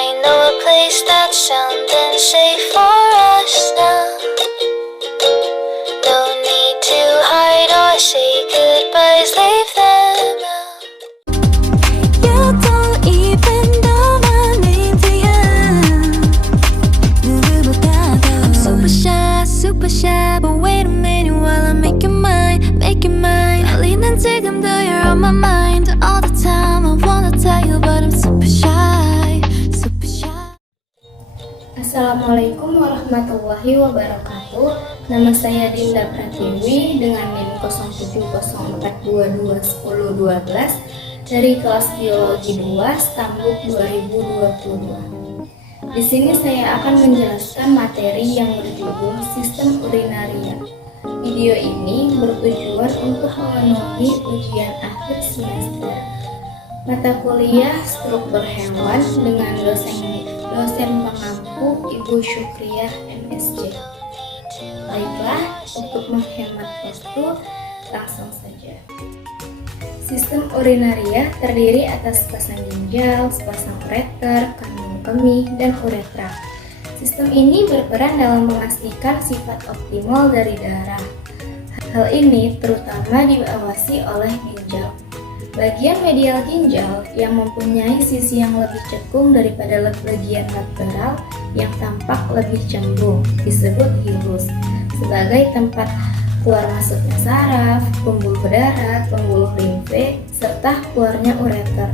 I know a place that's sound and safe for us now. No need to hide or say goodbyes, leave them out. You don't even know my name, do you? I'm super shy, but wait a minute while I make you mine, make you mine. 떨리는 지금도 you're on my mind all the time. I wanna tell you, but I'm super shy, super shy. Assalamualaikum warahmatullahi wabarakatuh. Nama saya Dinda Pratiwi dengan NIM 0704221012 dari kelas Biologi 2 Stambuk 2022. Di sini saya akan menjelaskan materi yang berjudul Sistem Urinaria. Video ini bertujuan untuk memenuhi ujian akhir semester mata kuliah struktur hewan dengan dosen pengampu Ibu Syukriah MSc. Baiklah, untuk menghemat waktu, langsung saja. Sistem urinaria terdiri atas sepasang ginjal, sepasang ureter, kandung kemih, dan uretra. Sistem ini berperan dalam memastikan sifat optimal dari darah. Hal ini terutama diawasi oleh ginjal. Bagian medial ginjal yang mempunyai sisi yang lebih cekung daripada bagian lateral yang tampak lebih cembung disebut hilus sebagai tempat keluar masuknya saraf, pembuluh darah, pembuluh limfe, serta keluarnya ureter.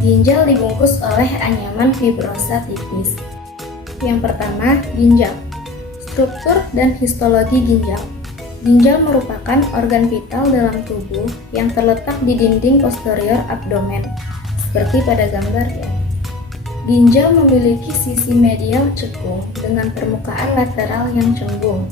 Ginjal dibungkus oleh anyaman fibrosa tipis. Yang pertama, ginjal. Struktur dan histologi ginjal. Ginjal merupakan organ vital dalam tubuh yang terletak di dinding posterior abdomen, seperti pada gambar ya. Ginjal memiliki sisi medial cekung dengan permukaan lateral yang cembung.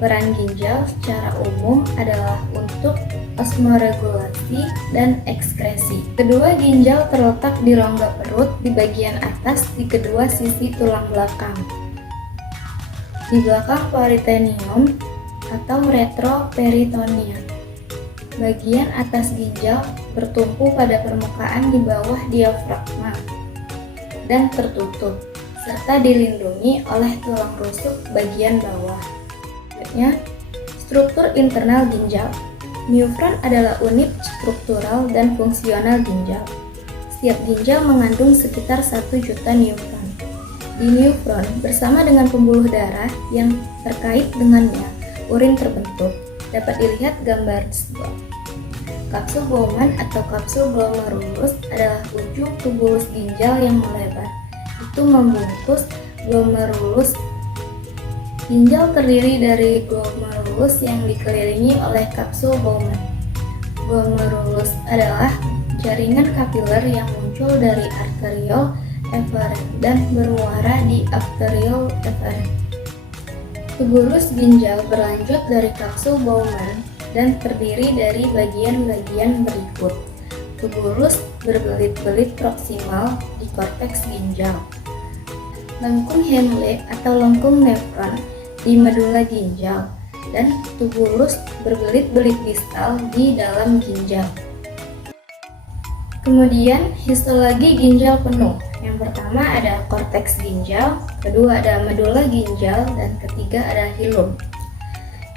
Peran ginjal secara umum adalah untuk osmoregulasi dan ekskresi. Kedua ginjal terletak di rongga perut di bagian atas di kedua sisi tulang belakang. Di belakang peritoneum atau retroperitoneum. Bagian atas ginjal bertumpu pada permukaan di bawah diafragma dan tertutup, serta dilindungi oleh tulang rusuk bagian bawah. Struktur internal ginjal. Neufron adalah unit struktural dan fungsional ginjal. Setiap ginjal mengandung sekitar 1 juta neufron. Di neufron bersama dengan pembuluh darah yang terkait dengannya, urin terbentuk. Dapat dilihat gambar sebelah. Kapsul Bowman atau kapsul glomerulus adalah ujung tubulus ginjal yang melebar. Itu membungkus glomerulus. Ginjal terdiri dari glomerulus yang dikelilingi oleh kapsul Bowman. Glomerulus adalah jaringan kapiler yang muncul dari arteriole efferent dan bermuara di arteriole efferent. Tubulus ginjal berlanjut dari kapsul Bowman dan terdiri dari bagian-bagian berikut. Tubulus berbelit-belit proksimal di korteks ginjal. Lengkung Henle atau lengkung nefron di medula ginjal, dan tubulus berbelit-belit distal di dalam ginjal. Kemudian histologi ginjal penuh. Yang pertama ada korteks ginjal, kedua ada medula ginjal, dan ketiga ada hilum.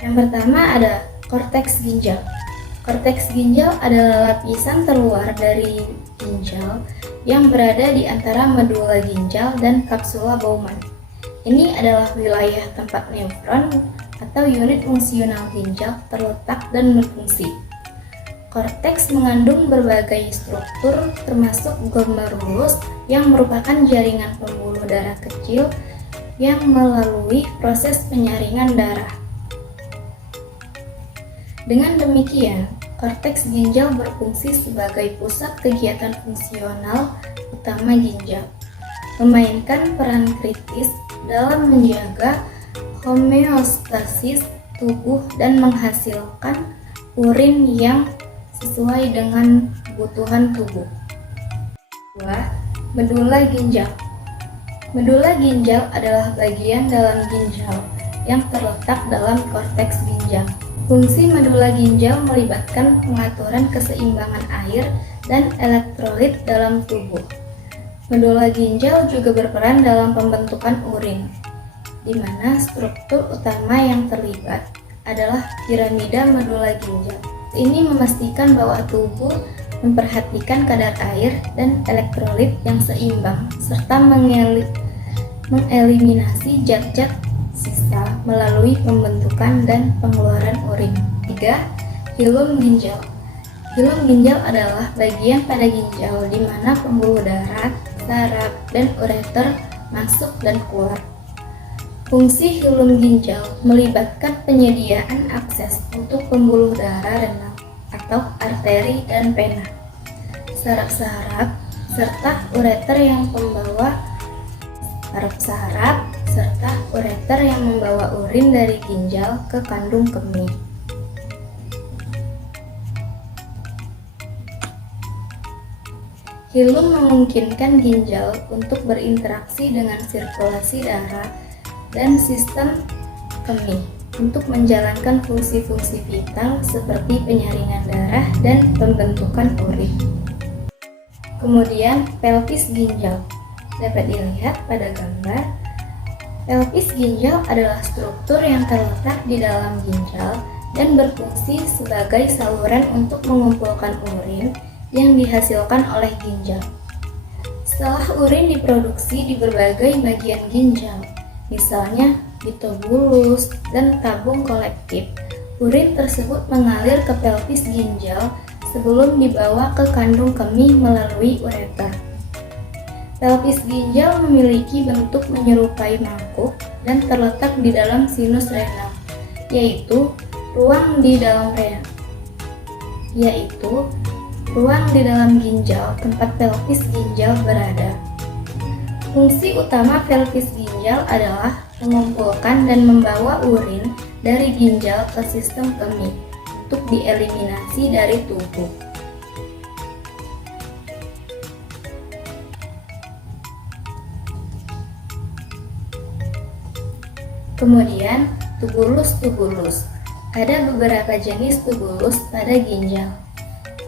Yang pertama ada korteks ginjal. Korteks ginjal adalah lapisan terluar dari ginjal yang berada di antara medula ginjal dan kapsula Bowman. Ini adalah wilayah tempat neufron atau unit fungsional ginjal terletak dan berfungsi. Korteks mengandung berbagai struktur termasuk glomerulus yang merupakan jaringan pembuluh darah kecil yang melalui proses penyaringan darah. Dengan demikian, korteks ginjal berfungsi sebagai pusat kegiatan fungsional utama ginjal, memainkan peran kritis dalam menjaga homeostasis tubuh dan menghasilkan urin yang sesuai dengan kebutuhan tubuh. 2. Medula ginjal. Medula ginjal adalah bagian dalam ginjal yang terletak dalam korteks ginjal. Fungsi medula ginjal melibatkan pengaturan keseimbangan air dan elektrolit dalam tubuh. Medula ginjal juga berperan dalam pembentukan urin, di mana struktur utama yang terlibat adalah piramida medula ginjal. Ini memastikan bahwa tubuh memperhatikan kadar air dan elektrolit yang seimbang, serta mengeliminasi zat-zat sisa melalui pembentukan dan pengeluaran urin. 3. Hilum ginjal. Hilum ginjal adalah bagian pada ginjal di mana pembuluh darah, saraf, dan ureter masuk dan keluar. Fungsi hilum ginjal melibatkan penyediaan akses untuk pembuluh darah renal atau arteri dan vena, saraf-saraf, serta ureter yang membawa urin dari ginjal ke kandung kemih. Hilum memungkinkan ginjal untuk berinteraksi dengan sirkulasi darah dan sistem kemih untuk menjalankan fungsi-fungsi vital seperti penyaringan darah dan pembentukan urin. Kemudian, pelvis ginjal. Dapat dilihat pada gambar. Pelvis ginjal adalah struktur yang terletak di dalam ginjal dan berfungsi sebagai saluran untuk mengumpulkan urin yang dihasilkan oleh ginjal. Setelah urin diproduksi di berbagai bagian ginjal, misalnya di tubulus dan tabung kolektif, urin tersebut mengalir ke pelvis ginjal sebelum dibawa ke kandung kemih melalui ureter. Pelvis ginjal memiliki bentuk menyerupai mangkuk dan terletak di dalam sinus renal, yaitu ruang di dalam ginjal tempat pelvis ginjal berada. Fungsi utama pelvis ginjal adalah mengumpulkan dan membawa urin dari ginjal ke sistem kemih untuk dieliminasi dari tubuh. Kemudian, tubulus. Ada beberapa jenis tubulus pada ginjal.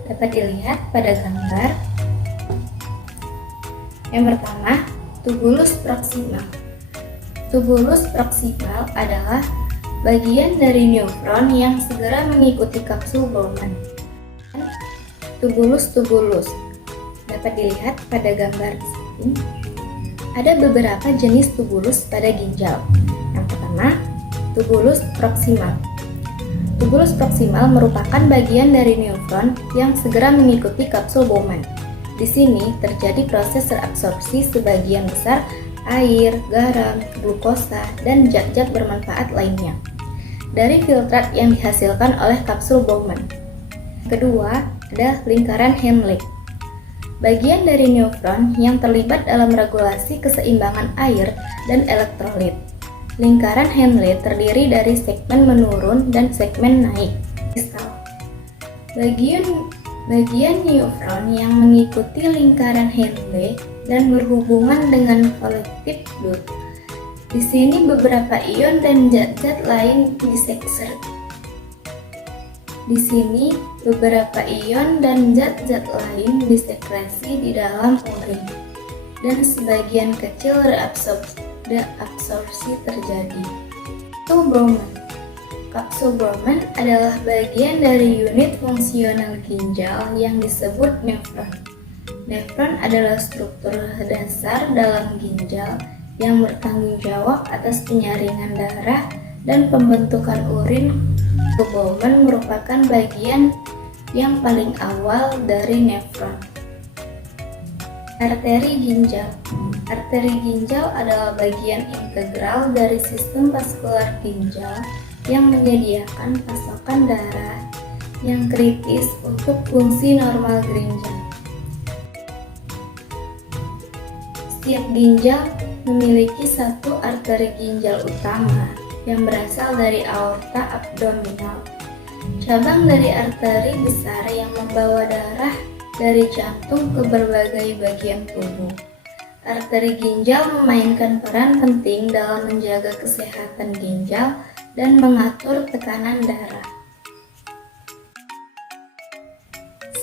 Dapat dilihat pada gambar. Yang pertama, tubulus proksimal. Tubulus proksimal adalah bagian dari neufron yang segera mengikuti kapsul Bowman. Tubulus dapat dilihat pada gambar di sini. Ada beberapa jenis tubulus pada ginjal. Yang pertama, tubulus proksimal. Tubulus proksimal merupakan bagian dari neufron yang segera mengikuti kapsul Bowman. Di sini terjadi proses reabsorpsi sebagian besar air, garam, glukosa, dan zat-zat bermanfaat lainnya dari filtrat yang dihasilkan oleh kapsul Bowman. Kedua, ada lingkaran Henle. Bagian dari neufron yang terlibat dalam regulasi keseimbangan air dan elektrolit. Lingkaran Henle terdiri dari segmen menurun dan segmen naik. Bagian neufron yang mengikuti lingkaran Henle dan berhubungan dengan kolektif dot. Di sini beberapa ion dan zat-zat lain disekresi di dalam urin, dan sebagian kecil reabsorpsi terjadi. Kapsul Bowman adalah bagian dari unit fungsional ginjal yang disebut nephron. Nephron adalah struktur dasar dalam ginjal yang bertanggung jawab atas penyaringan darah dan pembentukan urin. Bowman merupakan bagian yang paling awal dari nephron. Arteri ginjal. Arteri ginjal adalah bagian integral dari sistem vaskular ginjal yang menyediakan pasokan darah yang kritis untuk fungsi normal ginjal. Setiap ginjal memiliki satu arteri ginjal utama yang berasal dari aorta abdominal, cabang dari arteri besar yang membawa darah dari jantung ke berbagai bagian tubuh. Arteri ginjal memainkan peran penting dalam menjaga kesehatan ginjal dan mengatur tekanan darah.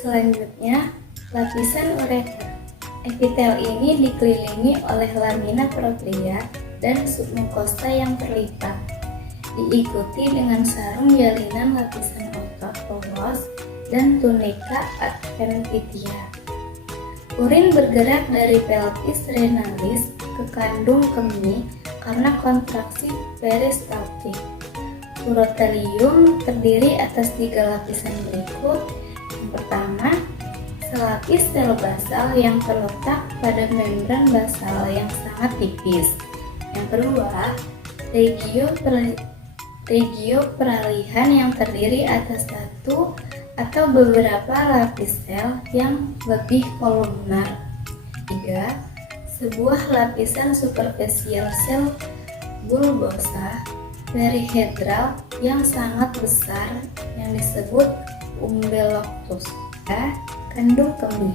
Selanjutnya, lapisan ureter. Epitel ini dikelilingi oleh lamina propria dan submukosa yang terlipat, diikuti dengan sarung jalinan lapisan otot poros dan tunika adventitia. Urin bergerak dari pelvis renalis ke kandung kemih karena kontraksi peristaltik. Urotelium terdiri atas 3 lapisan berikut. Yang pertama, selapis sel basal yang terletak pada membran basal yang sangat tipis. Yang kedua, regio peralihan yang terdiri atas satu atau beberapa lapis sel yang lebih kolumnar. 3. Sebuah lapisan superficial sel bulbosa perihedral yang sangat besar yang disebut umbellocus. Kandung kemih.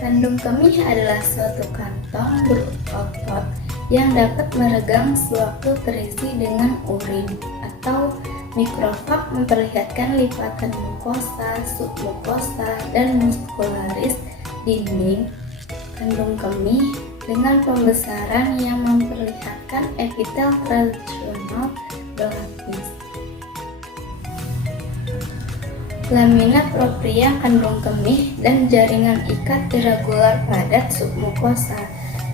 Kandung kemih adalah suatu kantong berotot yang dapat meregang sewaktu terisi dengan urin, atau mikrofag memperlihatkan lipatan mukosa, submukosa, dan muskularis dinding kandung kemih dengan pembesaran yang memperlihatkan epitel tradisional berlapis. Lamina propria kandung kemih dan jaringan ikat irregular padat submukosa.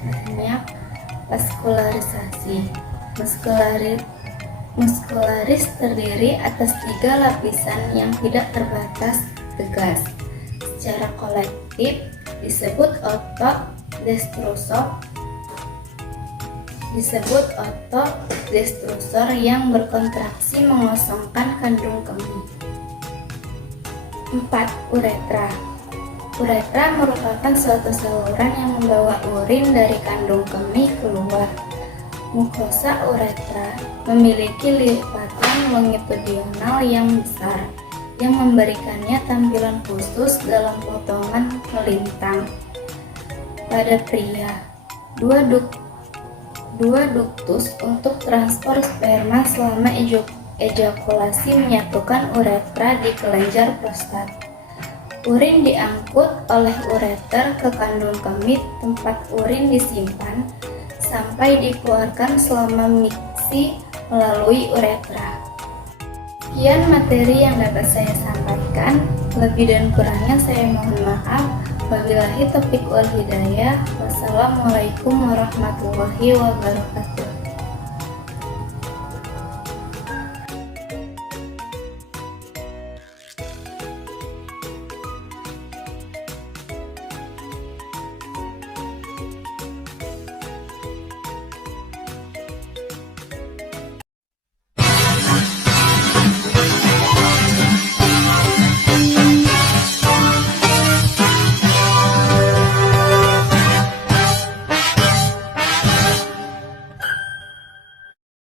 Banyak vaskularisasi. Muskularis terdiri atas 3 lapisan yang tidak terbatas tegas. Secara kolektif disebut otot destrusor yang berkontraksi mengosongkan kandung kemih. 4. Uretra. Uretra merupakan suatu saluran yang membawa urin dari kandung kemih keluar. Mukosa uretra memiliki lipatan longitudinal yang besar, yang memberikannya tampilan khusus dalam potongan melintang. Pada pria, dua duktus untuk transport sperma selama ejakulasi menyatukan uretra di kelenjar prostat. Urin diangkut oleh ureter ke kandung kemih tempat urin disimpan sampai dikeluarkan selama miksi melalui uretra. Sekian materi yang dapat saya sampaikan. Lebih dan kurangnya saya mohon maaf. Wabillahi taufiq wal hidayah. Wassalamualaikum warahmatullahi wabarakatuh.